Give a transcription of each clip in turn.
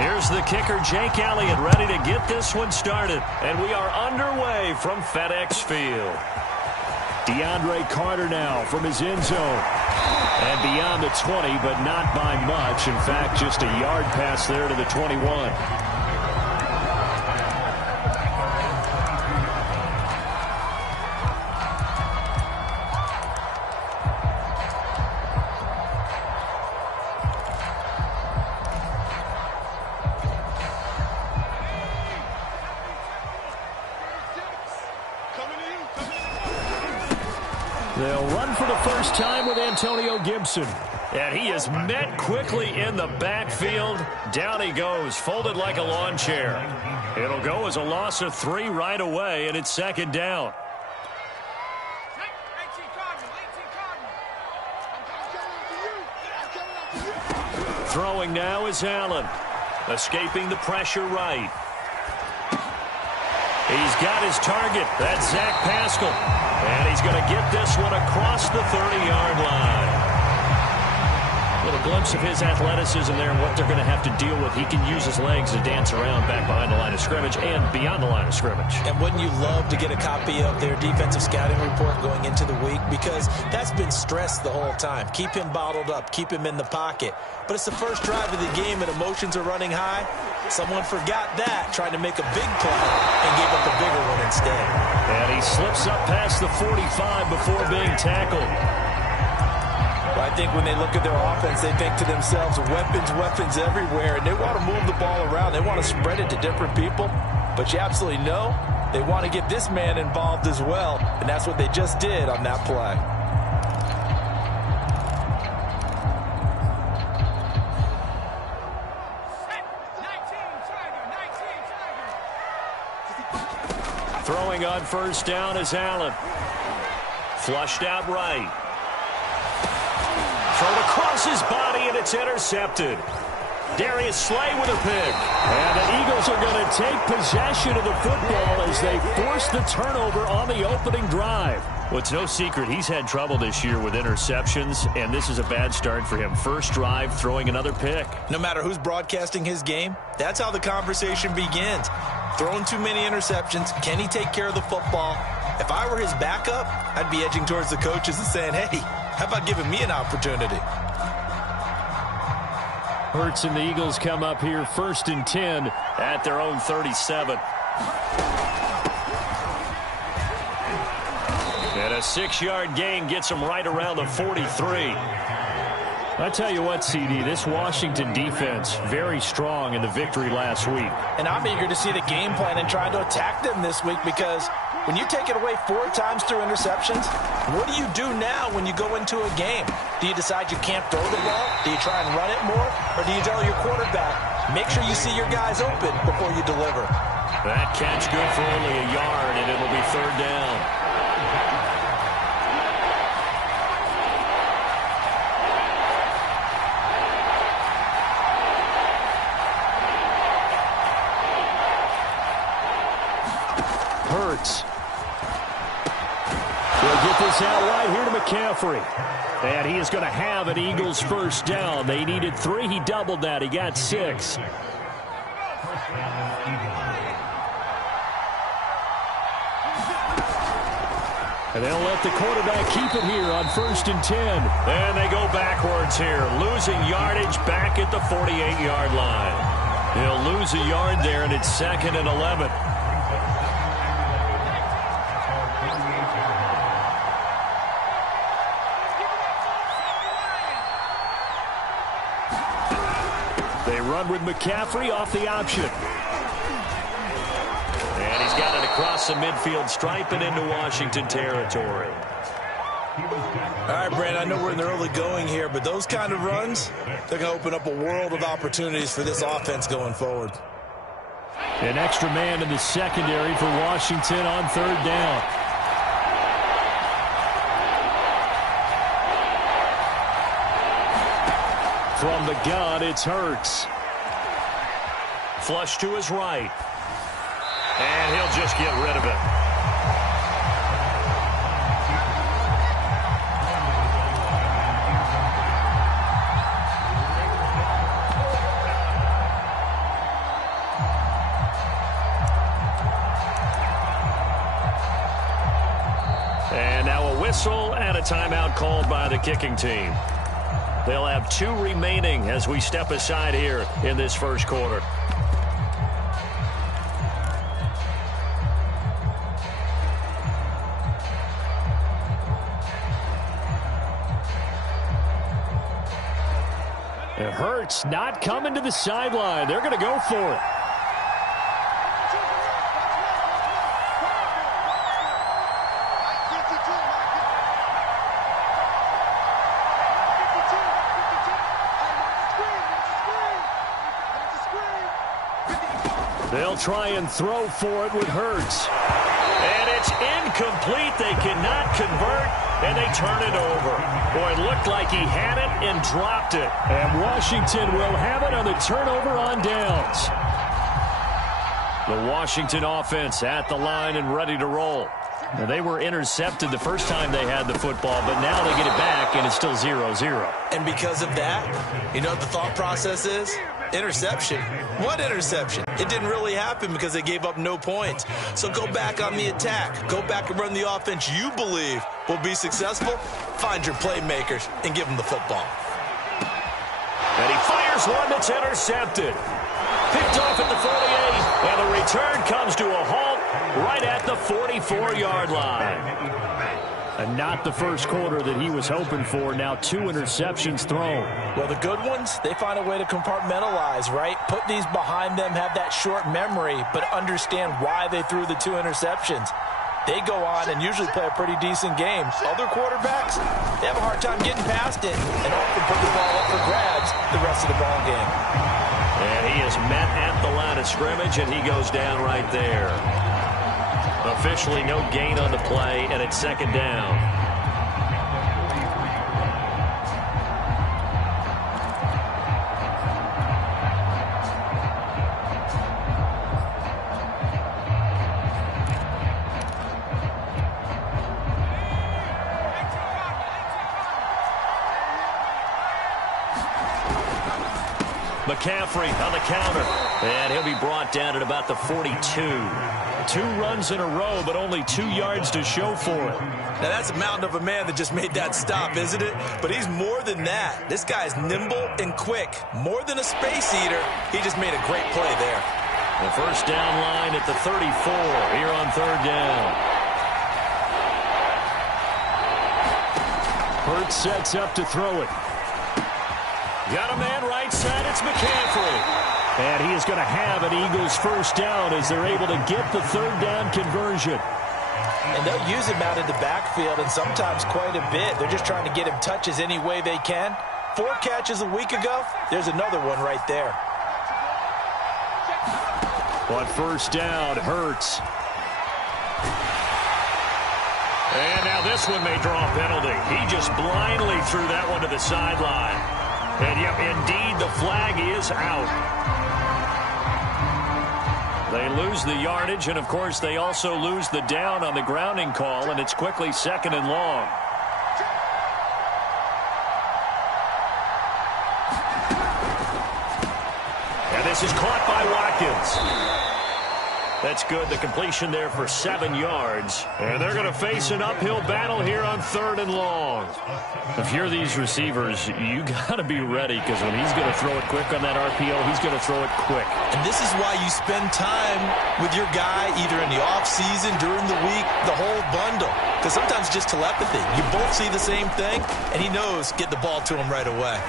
Here's the kicker, Jake Elliott, ready to get this one started. And we are underway from FedEx Field. DeAndre Carter now from his end zone. And beyond the 20, but not by much. In fact, just a yard pass there to the 21. They'll run for the first time with Antonio Gibson. And he is met quickly in the backfield. Down he goes, folded like a lawn chair. It'll go as a loss of 3 right away, and it's second down. Throwing now is Allen. Escaping the pressure right. He's got his target. That's Zach Pascal. And he's going to get this one across the 30-yard line. A little glimpse of his athleticism there and what they're going to have to deal with. He can use his legs to dance around back behind the line of scrimmage and beyond the line of scrimmage. And wouldn't you love to get a copy of their defensive scouting report going into the week? Because that's been stressed the whole time. Keep him bottled up. Keep him in the pocket. But it's the first drive of the game and emotions are running high. Someone forgot that, trying to make a big play and gave up a bigger one instead. And he slips up past the 45 before being tackled. Well, I think when they look at their offense, they think to themselves, weapons everywhere, and they want to move the ball around. They want to spread it to different people. But you absolutely know they want to get this man involved as well, and that's what they just did on that play. Throwing on first down is Allen. Flushed out right. Thrown across his body, and it's intercepted. Darius Slay with a pick. And the Eagles are going to take possession of the football as they force the turnover on the opening drive. Well, it's no secret he's had trouble this year with interceptions, and this is a bad start for him. First drive, throwing another pick. No matter who's broadcasting his game, that's how the conversation begins. Throwing too many interceptions. Can he take care of the football? If I were his backup, I'd be edging towards the coaches and saying, hey, how about giving me an opportunity? Hurts and the Eagles come up here 1st and 10 at their own 37. And a 6-yard gain gets them right around the 43. I tell you what, CD, this Washington defense, very strong in the victory last week. And I'm eager to see the game plan and try to attack them this week, because when you take it away 4 times through interceptions, what do you do now when you go into a game? Do you decide you can't throw the ball? Do you try and run it more? Or do you tell your quarterback, make sure you see your guys open before you deliver? That catch good for only a yard, and it'll be 3rd down. Hurts. They'll get this out right here to McCaffrey. And he is going to have an Eagles first down. They needed 3. He doubled that. He got 6. And they'll let the quarterback keep it here on 1st and 10. And they go backwards here, losing yardage back at the 48-yard line. He'll lose a yard there, and it's 2nd and 11. They run with McCaffrey off the option. And he's got it across the midfield stripe and into Washington territory. All right, Brent, I know we're in the early going here, but those kind of runs, they're going to open up a world of opportunities for this offense going forward. An extra man in the secondary for Washington on 3rd down. From the gun, it's Hurts. Flush to his right. And he'll just get rid of it. whistle and a timeout called by the kicking team. They'll have 2 remaining as we step aside here in this first quarter. It hurts not coming to the sideline. They're going to go for it. They'll try and throw for it with Hurts. And it's incomplete. They cannot convert, and they turn it over. Boy, it looked like he had it and dropped it. And Washington will have it on the turnover on downs. The Washington offense at the line and ready to roll. Now, they were intercepted the first time they had the football, but now they get it back, and it's still 0-0. And because of that, you know what the thought process is? Interception. What interception? It didn't really happen because they gave up no points. So go back on the attack. Go back and run the offense you believe will be successful. Find your playmakers and give them the football. And he fires one that's intercepted. Picked off at the 48, and the return comes to a halt right at the 44-yard line. And not the first quarter that he was hoping for. Now 2 interceptions thrown. Well, the good ones, they find a way to compartmentalize, right? Put these behind them, have that short memory, but understand why they threw the 2 interceptions. They go on and usually play a pretty decent game. Other quarterbacks, they have a hard time getting past it and often put the ball up for grabs the rest of the ball game. And he is met at the line of scrimmage, and he goes down right there. Officially no gain on the play, and it's second down. McCaffrey on the counter, and he'll be brought down at about the 42. 2 runs in a row, but only 2 yards to show for it. Now, that's a mountain of a man that just made that stop, isn't it? But he's more than that. This guy's nimble and quick. More than a space eater, he just made a great play there. The first down line at the 34 here on third down. Hurts sets up to throw it. Got a man right side. It's McCaffrey. And he is going to have an Eagles first down as they're able to get the third down conversion. And they'll use him out in the backfield, and sometimes quite a bit. They're just trying to get him touches any way they can. 4 catches a week ago. There's another one right there. But first down, Hurts. And now this one may draw a penalty. He just blindly threw that one to the sideline. And, yep, indeed, the flag is out. They lose the yardage, and, of course, they also lose the down on the grounding call, and it's quickly second and long. And this is caught by Watkins. That's good. The completion there for 7 yards. And they're going to face an uphill battle here on third and long. If you're these receivers, you got to be ready, because when he's going to throw it quick on that RPO, he's going to throw it quick. And this is why you spend time with your guy either in the offseason, during the week, the whole bundle. Because sometimes just telepathy. You both see the same thing, and he knows get the ball to him right away.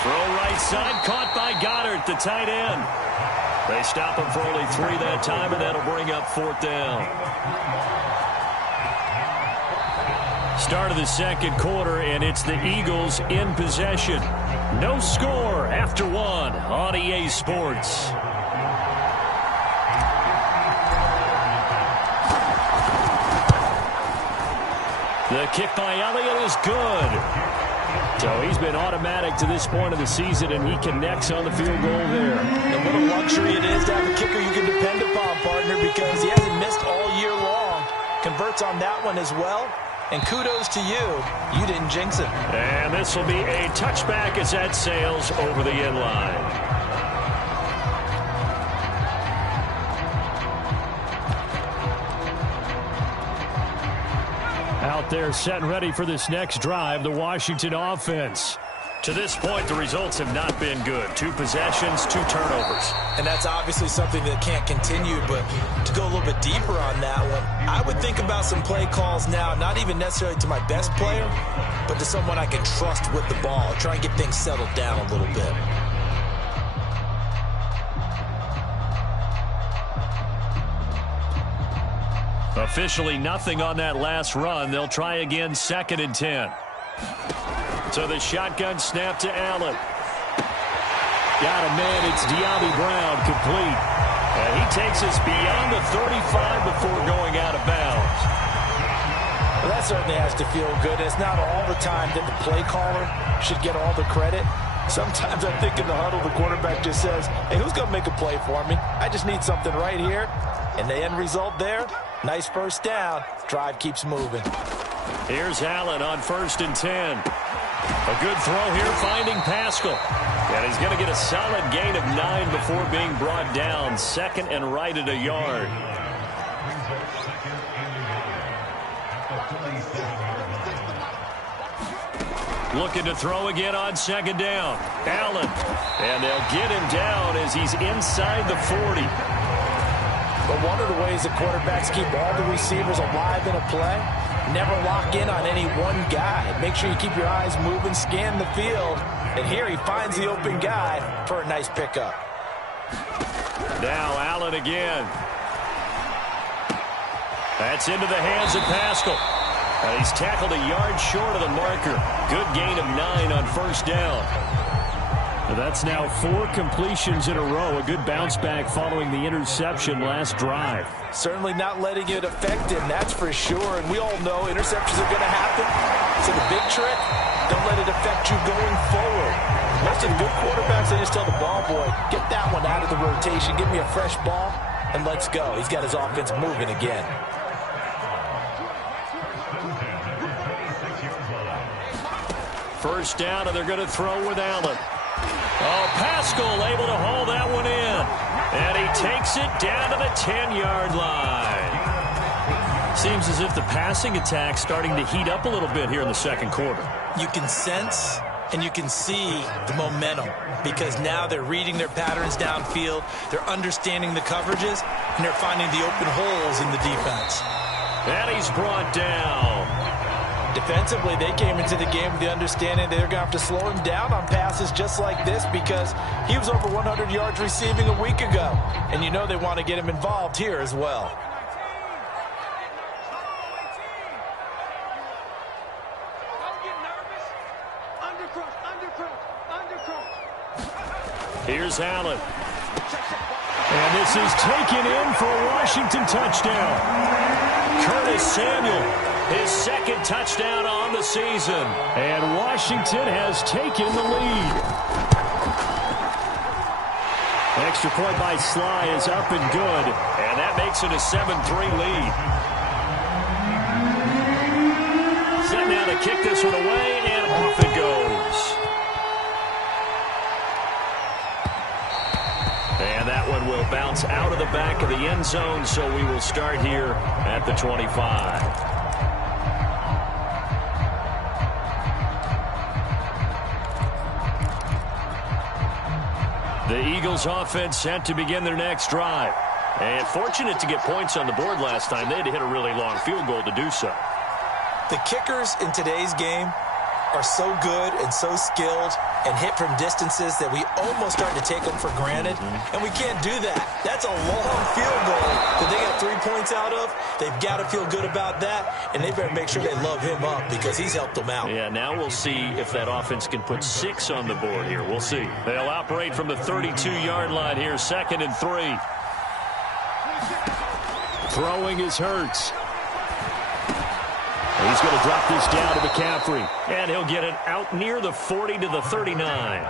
Throw right side, caught by Goddard, the tight end. They stop him for only 3 that time, and that'll bring up fourth down. Start of the second quarter, and it's the Eagles in possession. No score after 1 on EA Sports. The kick by Elliott is good. So he's been automatic to this point of the season, and he connects on the field goal there. And what a luxury it is to have a kicker you can depend upon, partner, because he hasn't missed all year long. Converts on that one as well. And kudos to you. You didn't jinx it. And this will be a touchback as that sails over the end line. They're set and ready for this next drive, the Washington offense. To this point, the results have not been good. 2 possessions, 2 turnovers. And that's obviously something that can't continue, but to go a little bit deeper on that one, I would think about some play calls now, not even necessarily to my best player, but to someone I can trust with the ball. Try and get things settled down a little bit. Officially nothing on that last run. They'll try again, 2nd and 10. So the shotgun snap to Allen. Got a man. It's De'Ami Brown, complete. And he takes us beyond the 35 before going out of bounds. Well, that certainly has to feel good. It's not all the time that the play caller should get all the credit. Sometimes I think in the huddle, the quarterback just says, hey, who's going to make a play for me? I just need something right here. And the end result there, nice first down. Drive keeps moving. Here's Allen on 1st and 10. A good throw here, finding Pascal. And he's going to get a solid gain of 9 before being brought down. 2nd and right at a yard. Looking to throw again on 2nd down. Allen. And they'll get him down as he's inside the 40. But one of the ways the quarterbacks keep all the receivers alive in a play, never lock in on any one guy. Make sure you keep your eyes moving, scan the field. And here he finds the open guy for a nice pickup. Now Allen again. That's into the hands of Pascal. And he's tackled a yard short of the marker. Good gain of 9 on 1st down. That's now 4 completions in a row. A good bounce back following the interception last drive. Certainly not letting it affect him, that's for sure. And we all know interceptions are going to happen. So the big trick, don't let it affect you going forward. Most of the good quarterbacks, they just tell the ball boy, get that one out of the rotation, give me a fresh ball, and let's go. He's got his offense moving again. First down, and they're going to throw with Allen. Oh, Pascal able to haul that one in. And he takes it down to the 10-yard line. Seems as if the passing attack's starting to heat up a little bit here in the 2nd quarter. You can sense and you can see the momentum because now they're reading their patterns downfield, they're understanding the coverages, and they're finding the open holes in the defense. And he's brought down. Defensively, they came into the game with the understanding they're going to have to slow him down on passes just like this because he was over 100 yards receiving a week ago. And you know they want to get him involved here as well. Here's Allen. And this is taken in for a Washington touchdown. Curtis Samuel, his 2nd touchdown on the season. And Washington has taken the lead. Extra point by Sly is up and good. And that makes it a 7-3 lead. Set now to kick this one away, and off it goes. And that one will bounce out of the back of the end zone, so we will start here at the 25. The Eagles offense set to begin their next drive. And fortunate to get points on the board last time. They had to hit a really long field goal to do so. The kickers in today's game are so good and so skilled and hit from distances that we almost start to take them for granted. And we can't do that. That's a long field goal that they got 3 points out of. They've got to feel good about that, and they better make sure they love him up because he's helped them out. Yeah, now we'll see if that offense can put 6 on the board here. We'll see. They'll operate from the 32-yard line here, 2nd and 3. Throwing is Hurts. He's going to drop this down to McCaffrey. And he'll get it out near the 40 to the 39.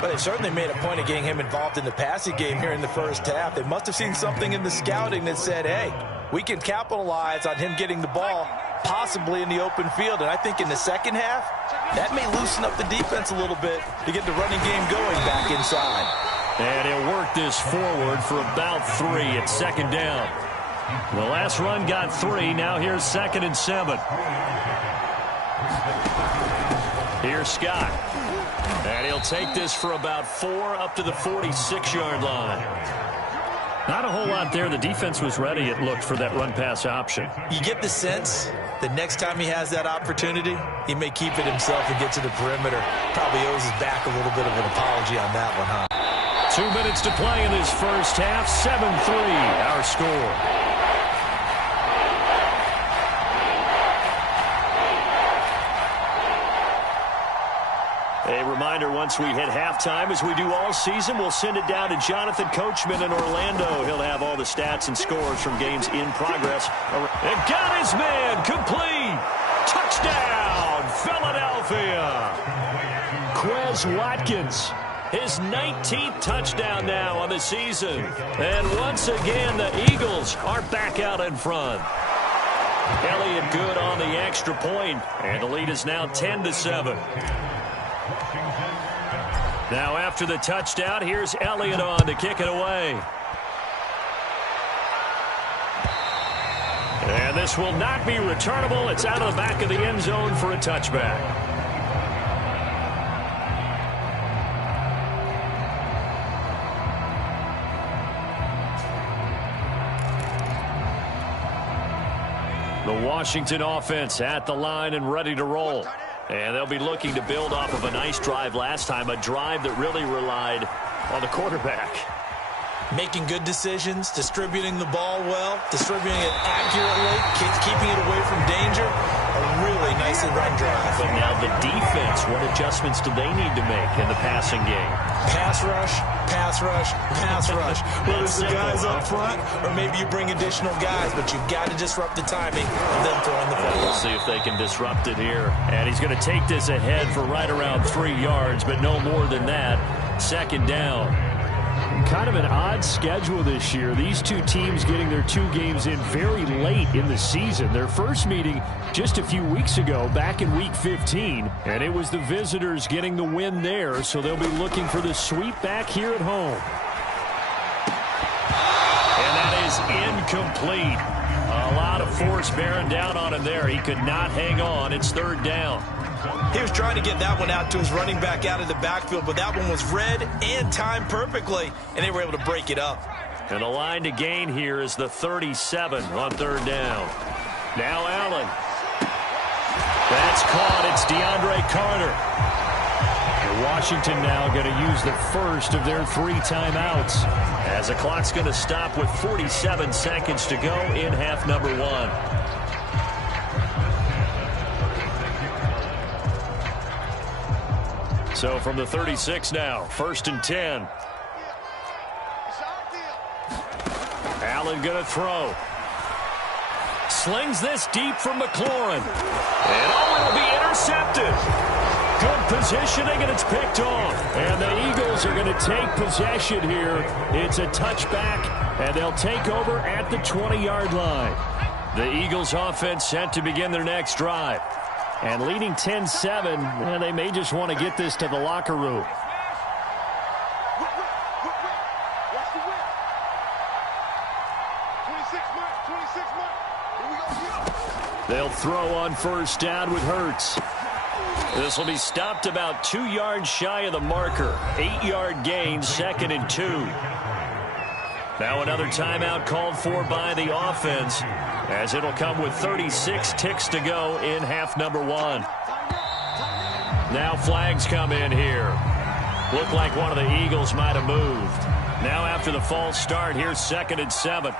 But they certainly made a point of getting him involved in the passing game here in the first half. They must have seen something in the scouting that said, hey, we can capitalize on him getting the ball possibly in the open field. And I think in the second half, that may loosen up the defense a little bit to get the running game going back inside. And he'll work this forward for about 3 at 2nd down. The last run got 3. Now here's 2nd and 7. Here's Scott. And he'll take this for about 4 up to the 46-yard line. Not a whole lot there. The defense was ready, it looked, for that run-pass option. You get the sense that next time he has that opportunity, he may keep it himself and get to the perimeter. Probably owes his back a little bit of an apology on that one, huh? 2 minutes to play in this first half. 7-3, our score. A reminder, once we hit halftime, as we do all season, we'll send it down to Jonathan Coachman in Orlando. He'll have all the stats and scores from games in progress. And got his man complete. Touchdown, Philadelphia. Quez Watkins, his 19th touchdown now on the season. And once again, the Eagles are back out in front. Elliott good on the extra point, and the lead is now 10-7. Now after the touchdown, here's Elliott on to kick it away. And this will not be returnable. It's out of the back of the end zone for a touchback. The Washington offense at the line and ready to roll. And they'll be looking to build off of a nice drive last time, a drive that really relied on the quarterback. Making good decisions, distributing the ball well, distributing it accurately, keeping it away from danger. A really nicely run drive. But now the defense, what adjustments do they need to make in the passing game? Pass rush, pass rush, pass rush. Whether it's the guys up front or maybe you bring additional guys, but you've got to disrupt the timing of them throwing the football. We'll see if they can disrupt it here. And he's going to take this ahead for right around 3 yards, but no more than that. 2nd down. Kind of an odd schedule this year. These two teams getting their 2 games in very late in the season. Their first meeting just a few weeks ago, back in Week 15, and it was the visitors getting the win there, so they'll be looking for the sweep back here at home. And that is incomplete. A lot of force bearing down on him there. He could not hang on. It's 3rd down. He was trying to get that one out to his running back out of the backfield, but that one was read and timed perfectly, and they were able to break it up. And the line to gain here is the 37 on 3rd down. Now Allen. That's caught. It's DeAndre Carter. And Washington now going to use the first of their 3 timeouts, as the clock's going to stop with 47 seconds to go in half number 1. So from the 36 now, 1st and 10. Allen going to throw. Slings this deep from McLaurin. And it'll be intercepted. Good positioning, and it's picked off. And the Eagles are going to take possession here. It's a touchback, and they'll take over at the 20-yard line. The Eagles offense set to begin their next drive. And leading 10-7, they may just want to get this to the locker room. They'll throw on 1st down with Hurts. This will be stopped about 2 yards shy of the marker. 8-yard gain, 2nd and 2. Now another timeout called for by the offense, as it'll come with 36 ticks to go in half number 1. Now flags come in here. Looked like one of the Eagles might have moved. Now after the false start, here's 2nd and 7.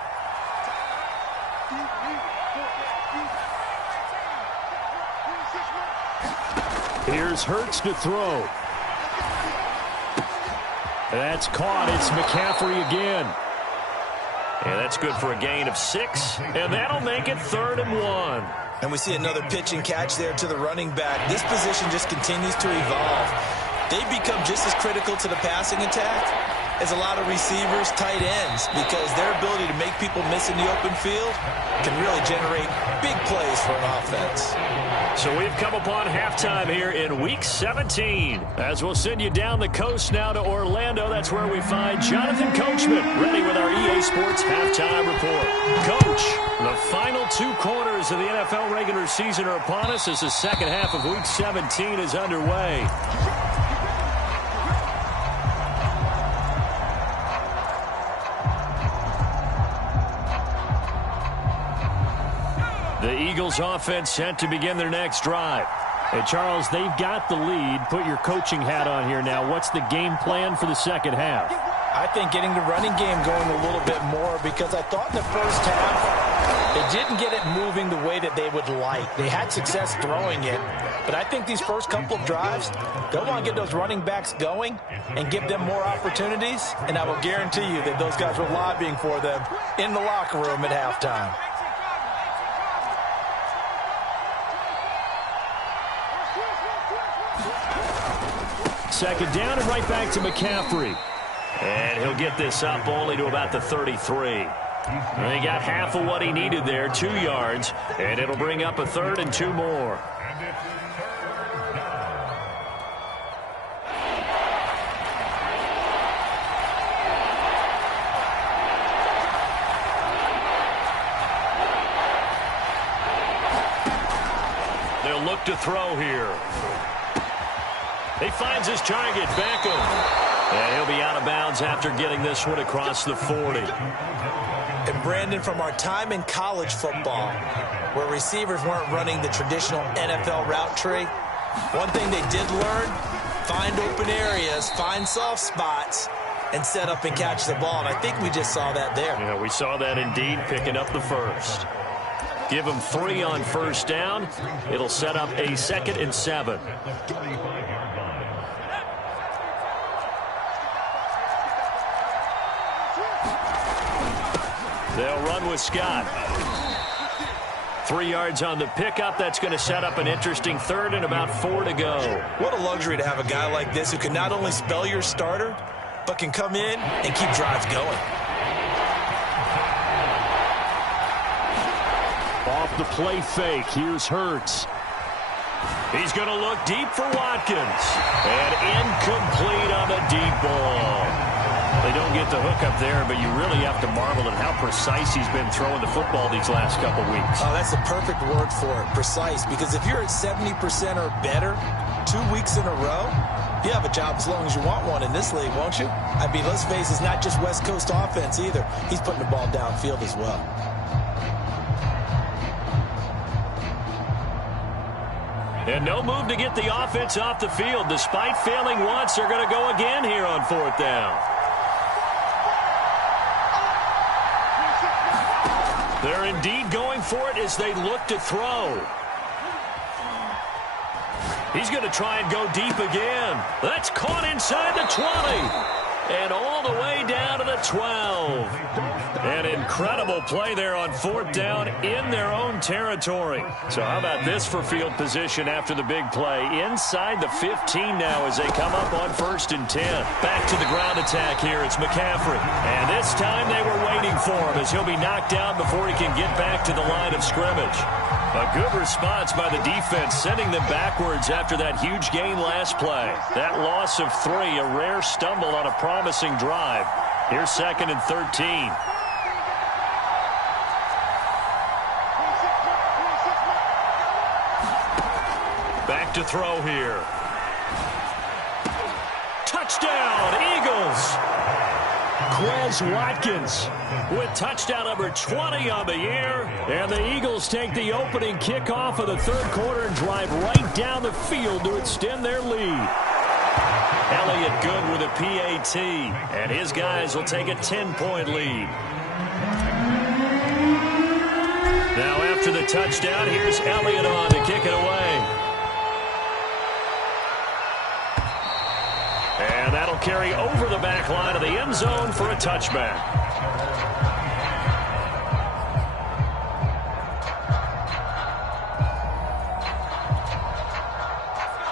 Here's Hurts to throw. That's caught. It's McCaffrey again. And that's good for a gain of 6. And that'll make it 3rd and 1. And we see another pitch and catch there to the running back. This position just continues to evolve. They become just as critical to the passing attack is a lot of receivers, tight ends, because their ability to make people miss in the open field can really generate big plays for an offense. So we've come upon halftime here in Week 17. As we'll send you down the coast now to Orlando, that's where we find Jonathan Coachman ready with our EA Sports Halftime Report. Coach, the final 2 quarters of the NFL regular season are upon us as the second half of Week 17 is underway. The Eagles offense set to begin their next drive. Hey, Charles, they've got the lead. Put your coaching hat on here now. What's the game plan for the second half? I think getting the running game going a little bit more, because I thought in the first half they didn't get it moving the way that they would like. They had success throwing it, but I think these first couple of drives, they'll want to get those running backs going and give them more opportunities, and I will guarantee you that those guys were lobbying for them in the locker room at halftime. Second down and right back to McCaffrey. And he'll get this up only to about the 33. And he got half of what he needed there, 2 yards, and it'll bring up a 3rd and 2 more. They'll look to throw here. He finds his target, Beckham. And he'll be out of bounds after getting this one across the 40. And Brandon, from our time in college football, where receivers weren't running the traditional NFL route tree, one thing they did learn, find open areas, find soft spots, and set up and catch the ball. And I think we just saw that there. Yeah, we saw that indeed, picking up the first. Give him 3 on first down. It'll set up a 2nd and 7. They'll run with Scott. 3 yards on the pickup. That's going to set up an interesting 3rd and about 4 to go. What a luxury to have a guy like this who can not only spell your starter, but can come in and keep drives going. Off the play fake. Here's Hurts. He's going to look deep for Watkins. And incomplete on the deep ball. They don't get the hook up there, but you really have to marvel at how precise he's been throwing the football these last couple weeks. Oh, that's the perfect word for it, precise, because if you're at 70% or better 2 weeks in a row, you have a job as long as you want one in this league, won't you? I mean, let's face it, it's not just West Coast offense either. He's putting the ball downfield as well. And no move to get the offense off the field. Despite failing once, they're going to go again here on 4th down. They're indeed going for it as they look to throw. He's going to try and go deep again. That's caught inside the 20. And all the way down to the 12. An incredible play there on 4th down in their own territory. So how about this for field position after the big play? Inside the 15 now as they come up on 1st and 10. Back to the ground attack here. It's McCaffrey. And this time they were waiting for him as he'll be knocked down before he can get back to the line of scrimmage. A good response by the defense, sending them backwards after that huge gain last play. That loss of 3, a rare stumble on a promising drive. Here's 2nd and 13. Back to throw here. Touchdown, Eagles! Quez Watkins with touchdown number 20 on the year. And the Eagles take the opening kickoff of the 3rd quarter and drive right down the field to extend their lead. Elliott good with a PAT. And his guys will take a 10-point lead. Now after the touchdown, here's Elliott on to kick it away. And that'll carry over the back line of the end zone for a touchback.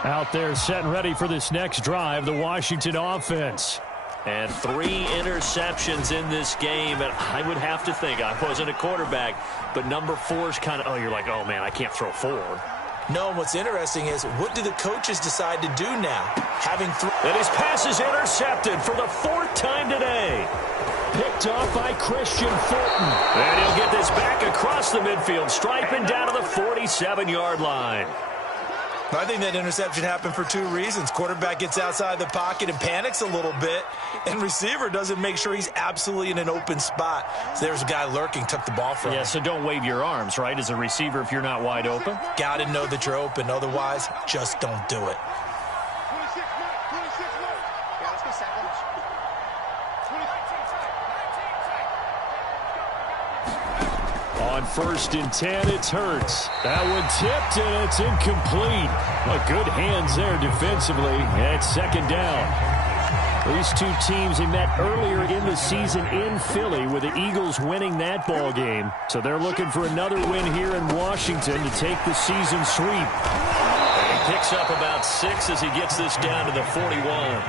Out there set and ready for this next drive, the Washington offense. And 3 interceptions in this game. And I would have to think, I wasn't a quarterback, but number 4 is kind of, oh, you're like, oh, man, I can't throw 4. No, what's interesting is, what do the coaches decide to do now? And his pass is intercepted for the 4th time today. Picked off by Christian Fulton. And he'll get this back across the midfield stripe and down to the 47-yard line. I think that interception happened for 2 reasons. Quarterback gets outside the pocket and panics a little bit, and receiver doesn't make sure he's absolutely in an open spot. So there's a guy lurking, took the ball from him. Yeah, so don't wave your arms, right, as a receiver if you're not wide open. Got to know that you're open. Otherwise, just don't do it. On 1st and 10, it's Hurts. That one tipped, and it's incomplete. Well, good hands there defensively. And it's 2nd down. These 2 teams, they met earlier in the season in Philly with the Eagles winning that ball game. So they're looking for another win here in Washington to take the season sweep. And he picks up about 6 as he gets this down to the 41.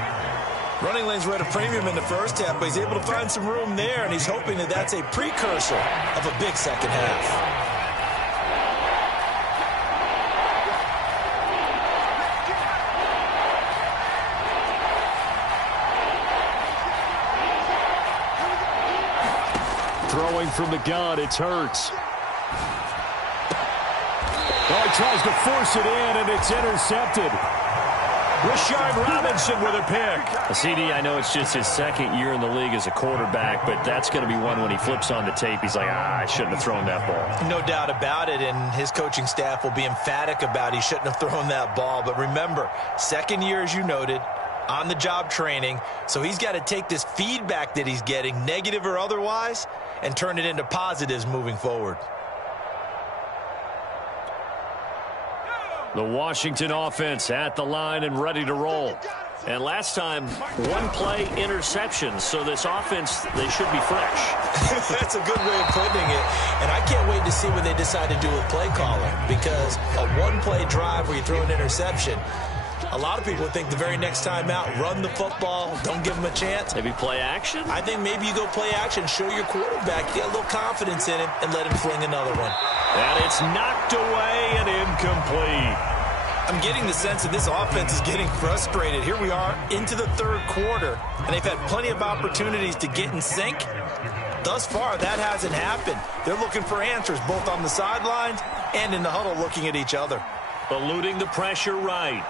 Running lanes were at a premium in the first half, but he's able to find some room there, and he's hoping that that's a precursor of a big second half. Throwing from the gun, it's Hurts. Oh, he tries to force it in, and it's intercepted. Rashard Robinson with a pick. CD, I know it's just his 2nd year in the league as a quarterback, but that's going to be one when he flips on the tape. He's like, I shouldn't have thrown that ball. No doubt about it, and his coaching staff will be emphatic about he shouldn't have thrown that ball. But remember, 2nd year, as you noted, on-the-job training, so he's got to take this feedback that he's getting, negative or otherwise, and turn it into positives moving forward. The Washington offense at the line and ready to roll. And last time, 1-play interception. So this offense, they should be fresh. That's a good way of putting it. And I can't wait to see what they decide to do with play calling. Because a 1-play drive where you throw an interception, a lot of people think the very next time out, run the football, don't give them a chance. Maybe play action? I think maybe you go play action, show your quarterback, get a little confidence in him, and let him fling another one. And it's knocked away and incomplete. I'm getting the sense that this offense is getting frustrated. Here we are into the 3rd quarter, and they've had plenty of opportunities to get in sync. Thus far, that hasn't happened. They're looking for answers both on the sidelines and in the huddle looking at each other. Eluding the pressure right.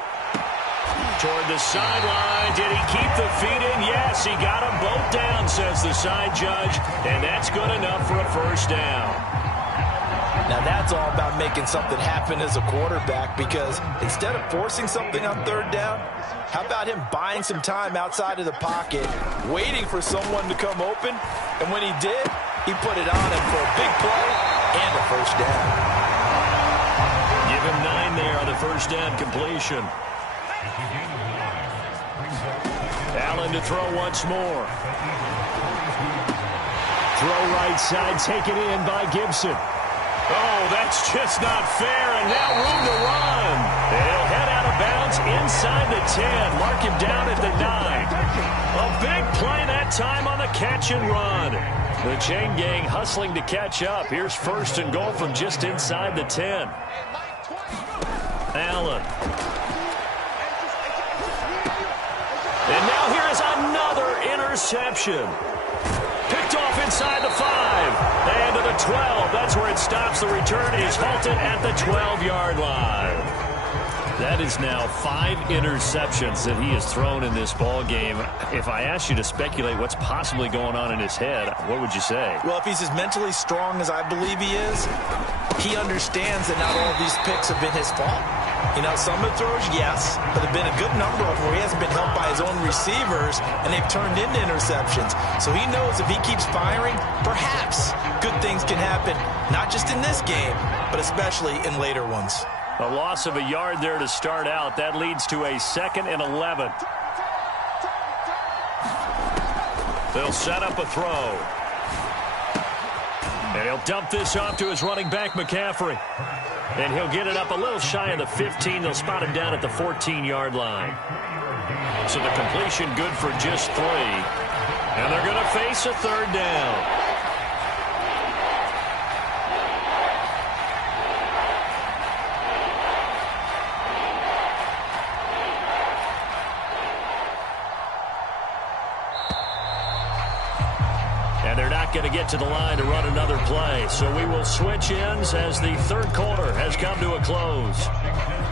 Toward the sideline. Did he keep the feet in? Yes, he got them both down, says the side judge. And that's good enough for a 1st down. Now, that's all about making something happen as a quarterback, because instead of forcing something on 3rd down, how about him buying some time outside of the pocket, waiting for someone to come open, and when he did, he put it on him for a big play and a 1st down. Give him 9 there on the 1st down completion. Allen to throw once more. Throw right side, taken in by Gibson. Oh, that's just not fair, and now room to run. He'll head out of bounds inside the 10. Mark him down at the 9. A big play that time on the catch and run. The chain gang hustling to catch up. Here's 1st and goal from just inside the 10. Allen. And now here is another interception. Picked off inside the 5. And to the 12. That's where it stops. The return is halted at the 12-yard line. That is now 5 interceptions that he has thrown in this ball game. If I asked you to speculate what's possibly going on in his head, what would you say? Well, if he's as mentally strong as I believe he is, he understands that not all of these picks have been his fault. You know, some of the throws, yes, but there have been a good number of them where he hasn't been helped by his own receivers, and they've turned into interceptions. So he knows if he keeps firing, perhaps good things can happen, not just in this game, but especially in later ones. A loss of a yard there to start out. That leads to a 2nd and 11. They'll set up a throw. And he'll dump this off to his running back, McCaffrey. And he'll get it up a little shy of the 15. They'll spot him down at the 14-yard line. So the completion good for just 3. And they're going to face a third down. And they're not going to get to the line to run another play. So we will switch ends as the third quarter has come to a close.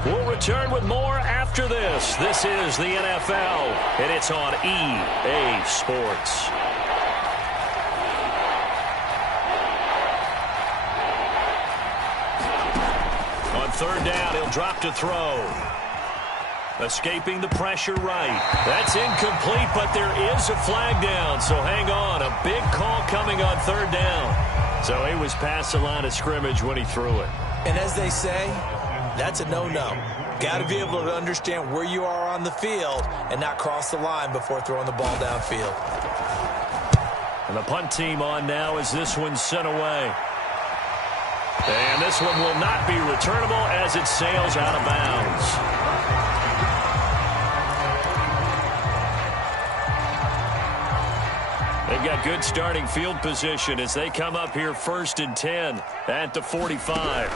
We'll return with more after this. This is the NFL, and it's on EA Sports. On third down, he'll drop to throw. Escaping the pressure right. That's incomplete, but there is a flag down, so hang on. A big call coming on third down. So he was past the line of scrimmage when he threw it. And as they say, that's a no-no. Got to be able to understand where you are on the field and not cross the line before throwing the ball downfield. And the punt team on now as this one's sent away. And this one will not be returnable as it sails out of bounds. They've got good starting field position as they come up here 1st and 10 at the 45.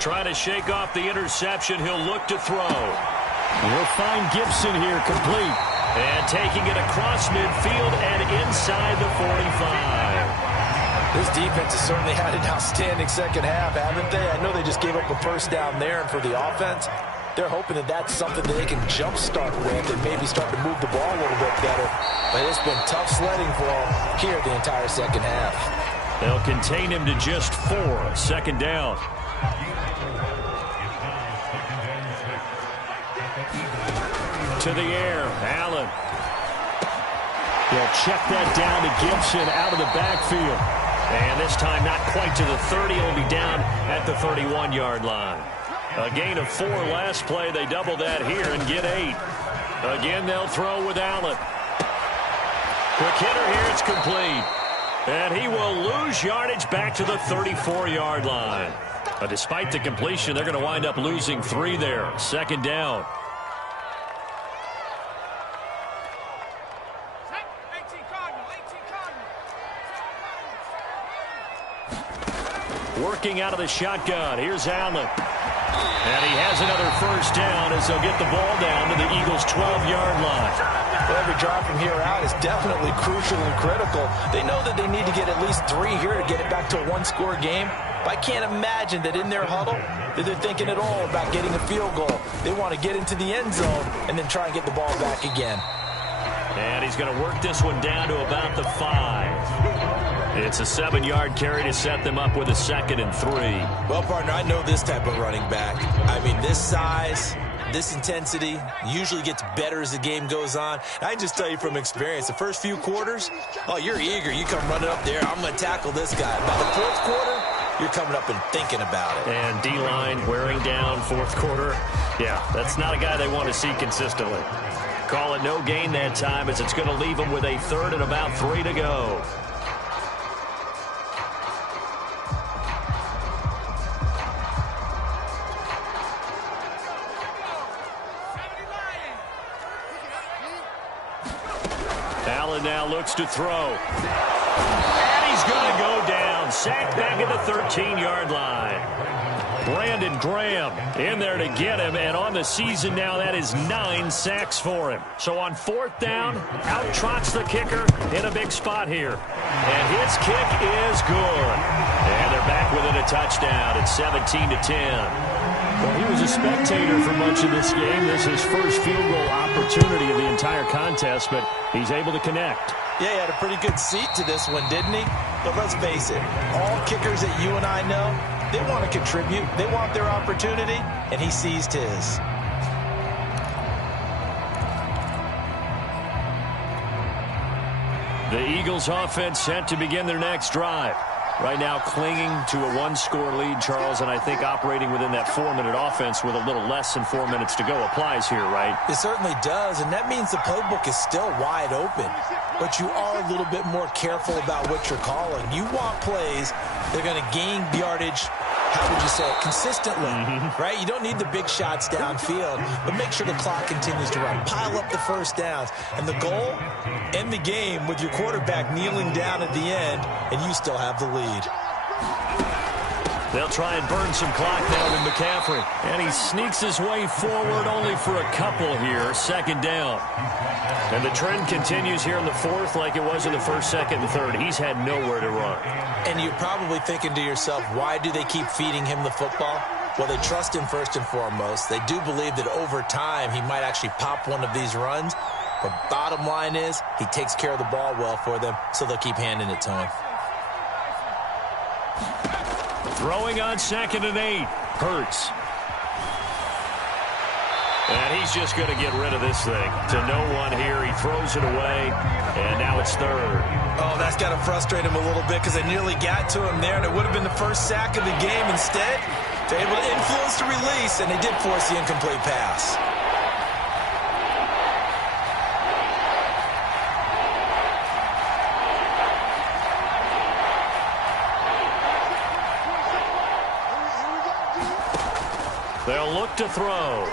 Trying to shake off the interception. He'll look to throw. We'll find Gibson here complete. And taking it across midfield and inside the 45. This defense has certainly had an outstanding second half, haven't they? I know they just gave up a first down there, and for the offense, they're hoping that that's something that they can jumpstart with and maybe start to move the ball a little bit better. But it's been tough sledding for them here the entire second half. They'll contain him to just 4. Second down. To the air, Allen. He'll check that down to Gibson out of the backfield. And this time not quite to the 30. He'll be down at the 31-yard line. A gain of 4 last play. They double that here and get 8. Again, they'll throw with Allen. Quick hitter here. It's complete. And he will lose yardage back to the 34-yard line. Despite the completion, they're going to wind up losing 3 there. Second down. Working out of the shotgun. Here's Allen. And he has another first down as they'll get the ball down to the Eagles' 12-yard line. Well, every drive from here out is definitely crucial and critical. They know that they need to get at least 3 here to get it back to a 1-score game. But I can't imagine that in their huddle that they're thinking at all about getting a field goal. They want to get into the end zone and then try and get the ball back again. And he's going to work this one down to about the 5. It's a 7-yard carry to set them up with a 2nd and 3. Well, partner, I know this type of running back. I mean, this size, this intensity usually gets better as the game goes on. And I can just tell you from experience, the first few quarters, oh, you're eager. You come running up there. I'm going to tackle this guy. By the 4th quarter, you're coming up and thinking about it. And D-line wearing down 4th quarter. Yeah, that's not a guy they want to see consistently. Call it no gain that time as it's going to leave them with a 3rd and about 3 to go. Allen now looks to throw. And he's going to go down. Sacked back at the 13-yard line. Brandon Graham in there to get him, and on the season now, that is 9 sacks for him. So on 4th down, out trots the kicker in a big spot here. And his kick is good. And they're back within a touchdown at 17-10. Well, he was a spectator for much of this game. This is his first field goal opportunity of the entire contest, but he's able to connect. Yeah, he had a pretty good seat to this one, didn't he? But let's face it, all kickers that you and I know, they want to contribute. They want their opportunity, and he seized his. The Eagles offense set to begin their next drive. Right now clinging to a 1-score lead, Charles, and I think operating within that 4-minute offense with a little less than 4 minutes to go applies here, right? It certainly does, and that means the playbook is still wide open. But you are a little bit more careful about what you're calling. You want plays that are going to gain yardage how would you say it, consistently, right? You don't need the big shots downfield, but make sure the clock continues to run. Pile up the first downs. And the goal, end the game with your quarterback kneeling down at the end, and you still have the lead. They'll try and burn some clock now with McCaffrey. And he sneaks his way forward only for a couple here. Second down. And the trend continues here in the fourth like it was in the first, second, and third. He's had nowhere to run. And you're probably thinking to yourself, why do they keep feeding him the football? Well, they trust him first and foremost. They do believe that over time he might actually pop one of these runs. But bottom line is he takes care of the ball well for them, so they'll keep handing it to him. Throwing on 2nd and 8. Hurts. And he's just going to get rid of this thing. To no one here. He throws it away. And now it's third. Oh, that's got to frustrate him a little bit because they nearly got to him there, and it would have been the first sack of the game. Instead, they're able to influence the release, and they did force the incomplete pass. They'll look to throw.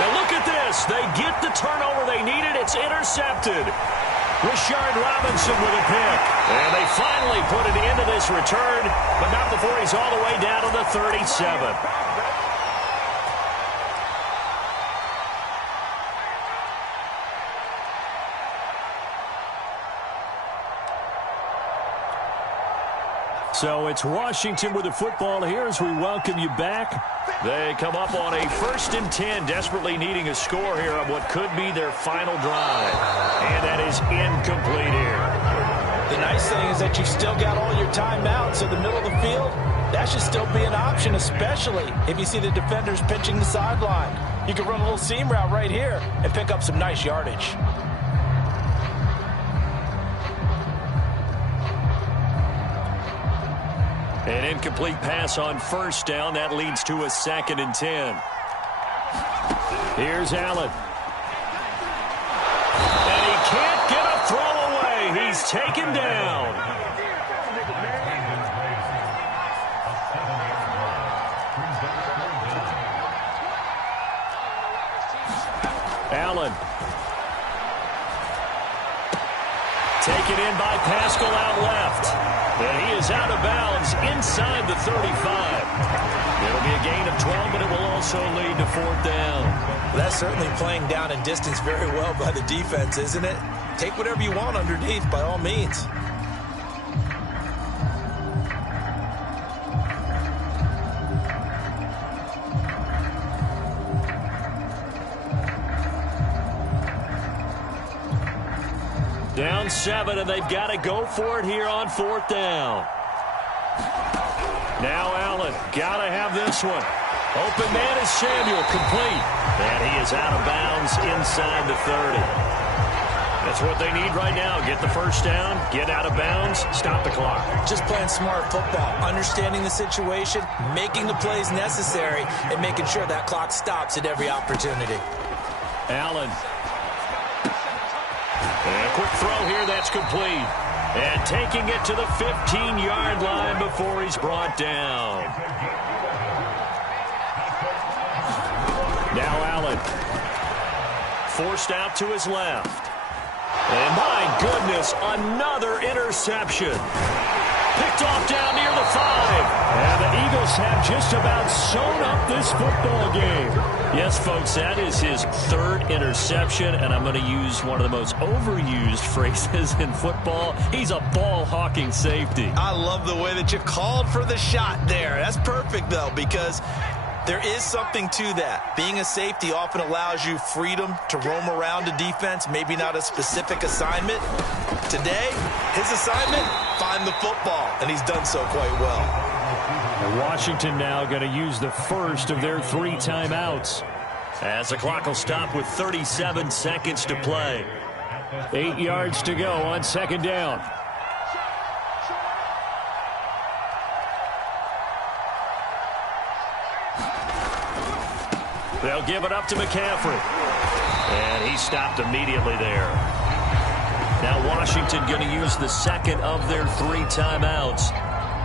And look at this. They get the turnover they needed. It's intercepted. Rashard Robinson with a pick. And they finally put an end to this return, but not before he's all the way down to the 37. So it's Washington with the football here as we welcome you back. They come up on a 1st and 10, desperately needing a score here on what could be their final drive. And that is incomplete here. The nice thing is that you've still got all your timeouts, so the middle of the field, that should still be an option, especially if you see the defenders pinching the sideline. You can run a little seam route right here and pick up some nice yardage. An incomplete pass on 1st down. That leads to a 2nd and 10. Here's Allen. And he can't get a throw away. He's taken down. Allen. Taken in by Pascal out left. And he is out of bounds inside the 35. It'll be a gain of 12, but it will also lead to 4th down. That's certainly playing down in distance very well by the defense, isn't it? Take whatever you want underneath, by all means. Down 7, and they've got to go for it here on 4th down. Now Allen, got to have this one. Open man is Samuel, complete. And he is out of bounds inside the 30. That's what they need right now. Get the 1st down, get out of bounds, stop the clock. Just playing smart football, understanding the situation, making the plays necessary, and making sure that clock stops at every opportunity. Allen. And a quick throw here, that's complete. And taking it to the 15-yard line before he's brought down. Now Allen. Forced out to his left. And my goodness, another interception. Picked off down near the 5. And the Eagles have just about sewn up this football game. Yes, folks, that is his 3rd interception, and I'm going to use one of the most overused phrases in football. He's a ball-hawking safety. I love the way that you called for the shot there. That's perfect, though, because there is something to that. Being a safety often allows you freedom to roam around a defense, maybe not a specific assignment. Today, his assignment, find the football, and he's done so quite well. And Washington now going to use the first of their 3 timeouts. As the clock will stop with 37 seconds to play. 8 yards to go on 2nd down. They'll give it up to McCaffrey. And he stopped immediately there. Now Washington going to use the second of their 3 timeouts,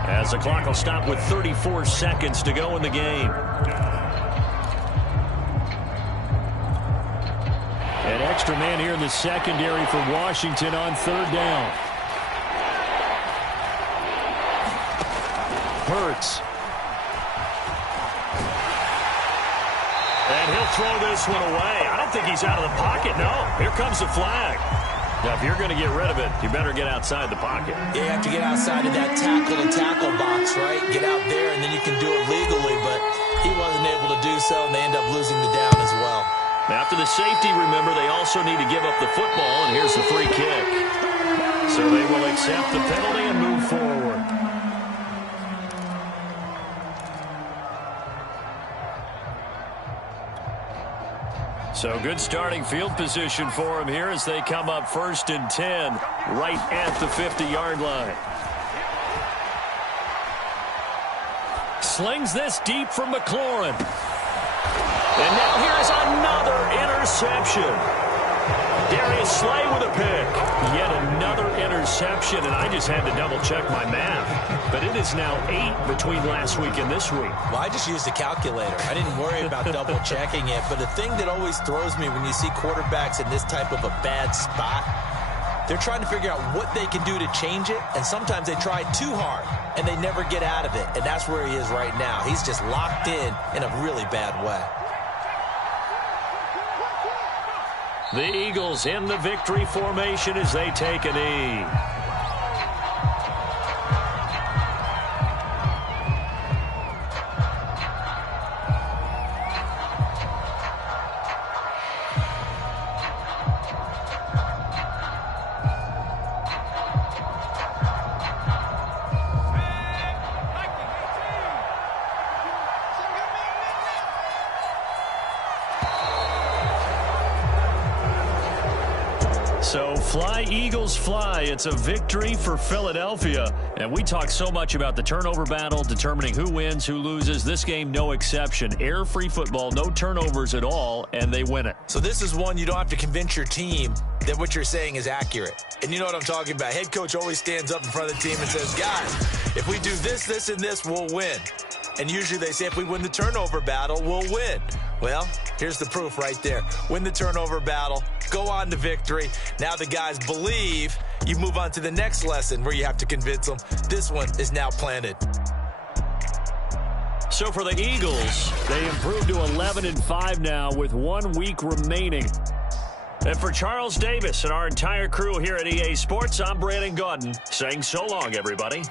as the clock will stop with 34 seconds to go in the game. An extra man here in the secondary for Washington on 3rd down. Hurts. And he'll throw this one away. I don't think he's out of the pocket, no. Here comes the flag. Now, if you're going to get rid of it, you better get outside the pocket. Yeah, you have to get outside of that tackle-to-tackle box, right? Get out there, and then you can do it legally, but he wasn't able to do so, and they end up losing the down as well. After the safety, remember, they also need to give up the football, and here's the free kick. So they will accept the penalty and move forward. So good starting field position for him here as they come up 1st and 10 right at the 50-yard line. Slings this deep from McLaurin. And now here's another interception. Darius Slay with a pick. Yet another interception, and I just had to double-check my math. But it is now 8 between last week and this week. Well, I just used a calculator. I didn't worry about double-checking it. But the thing that always throws me when you see quarterbacks in this type of a bad spot, they're trying to figure out what they can do to change it, and sometimes they try too hard, and they never get out of it. And that's where he is right now. He's just locked in a really bad way. The Eagles in the victory formation as they take a knee. So fly, Eagles, fly. It's a victory for Philadelphia. And we talk so much about the turnover battle, determining who wins, who loses. This game, no exception. Air-free football, no turnovers at all, and they win it. So this is one you don't have to convince your team that what you're saying is accurate. And you know what I'm talking about. Head coach always stands up in front of the team and says, guys, if we do this, this, and this, we'll win. And usually they say if we win the turnover battle, we'll win. Well, here's the proof right there. Win the turnover battle, go on to victory. Now the guys believe. You move on to the next lesson where you have to convince them. This one is now planted. So for the Eagles, they improved to 11-5 now with 1 week remaining. And for Charles Davis and our entire crew here at EA Sports, I'm Brandon Gaudin saying so long, everybody.